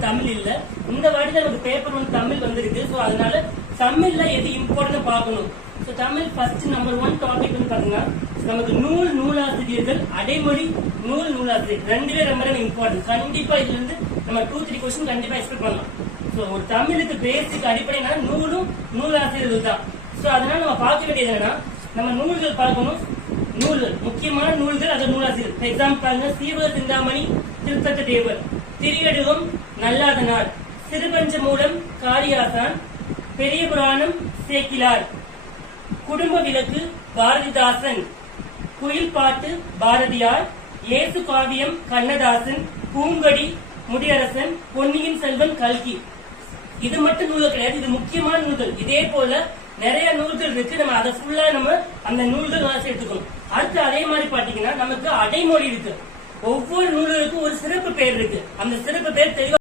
நம்ம தமிழ் இல்ல. இந்த வாட்டி தான் நமக்கு பேப்பர் வந்து தமிழ் வந்திருக்கு. சோ அதனால தமிழ்ல எது இம்பார்ட்டன்ட் பார்க்கணும். So Tamil first number 1 topic வந்து பாத்தீங்கன்னா நமக்கு நூலாசிரியர்கள், அடைமொழி, நூலாசிரியர் ரெண்டுமே ரொம்ப இம்பார்ட்டன்ட். கண்டிப்பா இதுல இருந்து நம்ம 2-3 கொஸ்டின் கண்டிப்பா எக்ஸ்பெக்ட் பண்ணலாம். சோ ஒரு தமிழுக்கு பேசிக் அடிப்படைனா நூலாசிரியர்கள் தான். சோ அதனால நம்ம பார்க்க வேண்டியது என்னன்னா நம்ம நூல்கள் பார்க்கணும். நூல்கள் முக்கியமான நூல்கள், அது நூலாசிரியர். ஃபார் எக்ஸாம்பிள் பாருங்க, சீவக சிந்தாமணி, திருத்தக்க தேவர், திரியடுகம், நல்லாதனார், சிறுபஞ்ச மூலம், காளியாசான், பெரிய புராணம், சேக்கிலார், குடும்ப விளக்கு, பாரதிதாசன், குயில் பாட்டு, பாரதியார், இயேசு காவியம், கண்ணதாசன், பூங்கடி, முடியரசன், பொன்னியின் செல்வன், கல்கி. இது மட்டும் நூல்கள் கிடையாது, இது முக்கியமான நூல்கள். இதே போல நிறைய நூல்கள் இருக்கு. நம்ம அதை ஃபுல்லா நம்ம அந்த நூல்கள் எடுத்துக்கணும். அடுத்து அதே மாதிரி பாத்தீங்கன்னா நமக்கு அடைமொழி இருக்கு. ஒவ்வொரு நூல்களுக்கும் ஒரு சிறப்பு பெயர் இருக்கு. அந்த சிறப்பு பெயர் தெளிவா